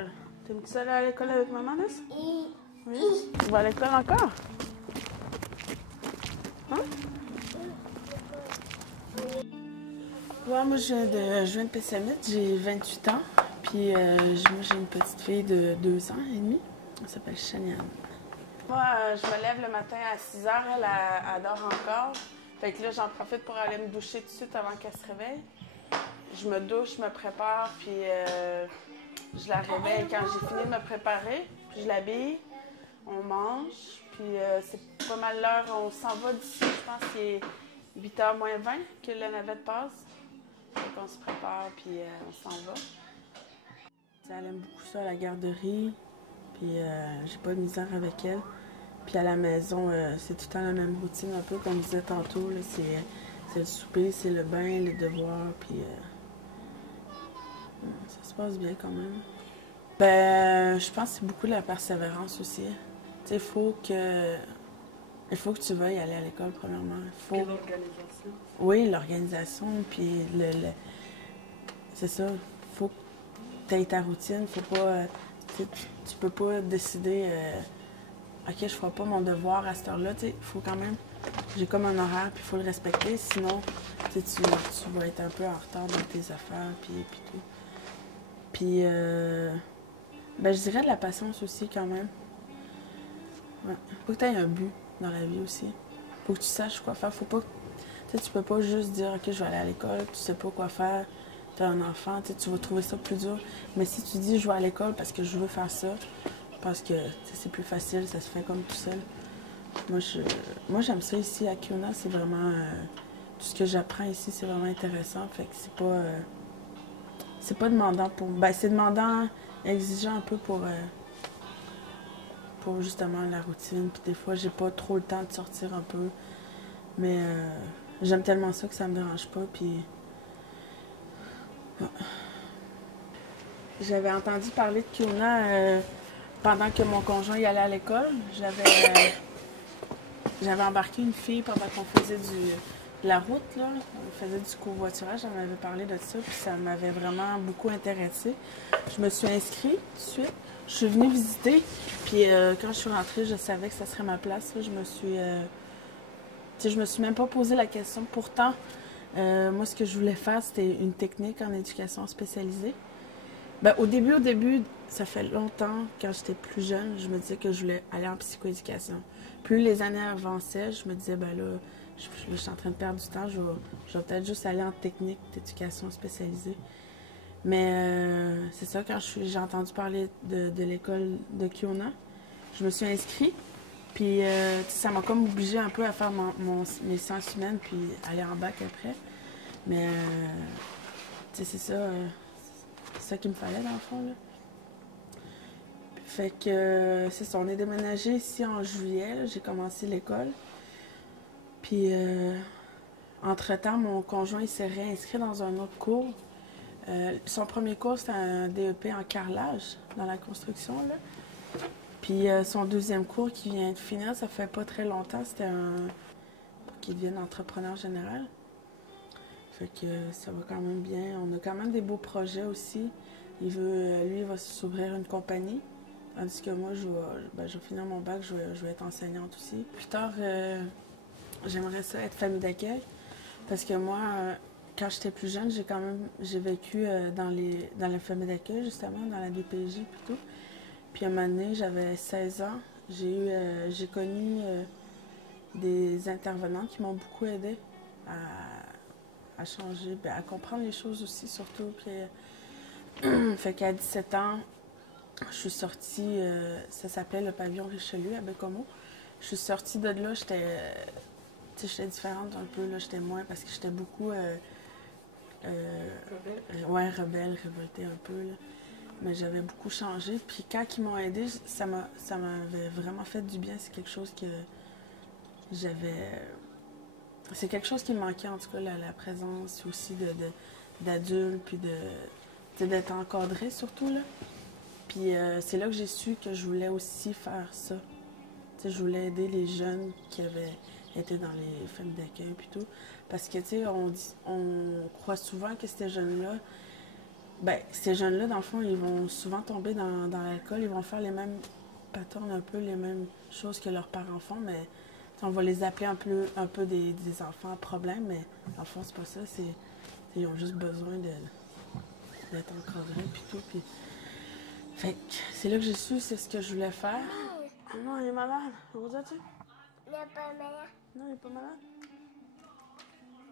l'école. T'aimes-tu ça aller à l'école avec maman, Liz? Oui. Tu vas à l'école encore? Hein? Ouais, moi, je viens de Pessamit, j'ai 28 ans. Puis moi, j'ai une petite fille de 2 ans et demi. Elle s'appelle Shaniane. Moi, je me lève le matin à 6 heures, elle dort encore. Fait que là, j'en profite pour aller me doucher tout de suite avant qu'elle se réveille. Je me douche, je me prépare, puis je la réveille quand j'ai fini de me préparer. Puis je l'habille, on mange, puis c'est pas mal l'heure, on s'en va d'ici. Je pense qu'il est 8h moins 20 que la navette passe. Fait qu'on se prépare, puis on s'en va. Elle aime beaucoup ça, la garderie, puis j'ai pas de misère avec elle. Puis à la maison, c'est tout le temps la même routine, un peu comme je disais tantôt. C'est le souper, c'est le bain, les devoirs, puis ça se passe bien quand même. Ben, je pense que c'est beaucoup de la persévérance aussi. Tu sais, il faut que tu veuilles aller à l'école, premièrement. Et l'organisation. Oui, l'organisation, puis c'est ça. Il faut que tu aies ta routine. Faut pas... tu peux pas décider... OK, je ne ferai pas mon devoir à cette heure-là. Il faut quand même... J'ai comme un horaire, puis il faut le respecter. Sinon, tu vas être un peu en retard dans tes affaires, puis tout. Puis, ben, je dirais de la patience aussi, quand même. Ouais. Faut que tu aies un but dans la vie aussi. Faut que tu saches quoi faire. Faut pas... Tu peux pas juste dire, OK, je vais aller à l'école, tu sais pas quoi faire. Tu as un enfant, tu vas trouver ça plus dur. Mais si tu dis, je vais à l'école parce que je veux faire ça, parce que c'est plus facile, ça se fait comme tout seul. Moi, j'aime ça ici à Kiona, c'est vraiment... tout ce que j'apprends ici, c'est vraiment intéressant. Fait que c'est pas demandant pour... Ben, c'est demandant, exigeant un peu pour justement la routine. Puis des fois, j'ai pas trop le temps de sortir un peu. Mais j'aime tellement ça que ça me dérange pas. Puis... Ouais. J'avais entendu parler de Kiona pendant que mon conjoint y allait à l'école. J'avais embarqué une fille pendant qu'on faisait de la route, là. On faisait du covoiturage, j'en avais parlé de ça, puis ça m'avait vraiment beaucoup intéressée. Je me suis inscrite tout de suite. Je suis venue visiter, puis quand je suis rentrée, je savais que ça serait ma place. Là. Je me suis même pas posé la question. Pourtant, moi, ce que je voulais faire, c'était une technique en éducation spécialisée. Ben, au début, ça fait longtemps, quand j'étais plus jeune, je me disais que je voulais aller en psychoéducation. Plus les années avançaient, je me disais, ben là, je suis en train de perdre du temps, je vais peut-être juste aller en technique d'éducation spécialisée. Mais c'est ça, quand j'ai entendu parler de l'école de Kiona, je me suis inscrite, puis ça m'a comme obligée un peu à faire mes sciences humaines, puis aller en bac après. Mais, c'est ça... c'est ça qu'il me fallait, dans le fond, là. Fait que, c'est ça, on est déménagé ici en juillet, j'ai commencé l'école. Puis, entre-temps, mon conjoint, il s'est réinscrit dans un autre cours. Son premier cours, c'était un DEP en carrelage, dans la construction, là. Puis, son deuxième cours, qui vient de finir, ça fait pas très longtemps, c'était pour qu'il devienne entrepreneur général. Fait que ça va quand même bien. On a quand même des beaux projets aussi. Lui, il va s'ouvrir une compagnie. Tandis que moi, je vais finir mon bac, je vais être enseignante aussi. Plus tard, j'aimerais ça être famille d'accueil. Parce que moi, quand j'étais plus jeune, j'ai vécu dans la famille d'accueil, justement, dans la DPJ plutôt. Puis à un moment donné, j'avais 16 ans. J'ai connu des intervenants qui m'ont beaucoup aidé à changer, à comprendre les choses aussi, surtout. Puis, fait qu'à 17 ans, je suis sortie, ça s'appelait le pavillon Richelieu à Bécomo. Je suis sortie de là, j'étais différente un peu, là, j'étais moins, parce que j'étais beaucoup, rebelle, révoltée un peu, là. Mais j'avais beaucoup changé. Puis quand ils m'ont aidée, ça m'avait vraiment fait du bien. C'est quelque chose que j'avais... C'est quelque chose qui me manquait, en tout cas, la présence aussi d'adultes, puis d'être encadrée, surtout, là. Puis c'est là que j'ai su que je voulais aussi faire ça. T'sais, je voulais aider les jeunes qui avaient été dans les familles d'accueil, puis tout. Parce que, tu sais, on croit souvent que ces jeunes-là, Ben, ces jeunes-là, dans le fond, ils vont souvent tomber dans l'alcool. Ils vont faire les mêmes patterns, un peu les mêmes choses que leurs parents font, mais on va les appeler un peu des enfants à problème, mais dans le fond, c'est pas ça. Ils ont juste besoin d'être encadrés, puis tout. Puis... Fait que c'est là que j'ai su, c'est ce que je voulais faire. Ah non, il est malade. Où es-tu? Il n'est pas malade. Non, il est pas malade.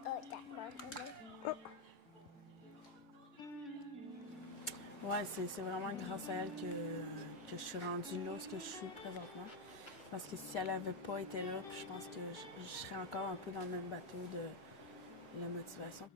Oh, d'accord. Oh. Ouais, c'est vraiment grâce à elle que je suis rendue là, ce que je suis présentement. Parce que si elle n'avait pas été là, je pense que je serais encore un peu dans le même bateau de la motivation.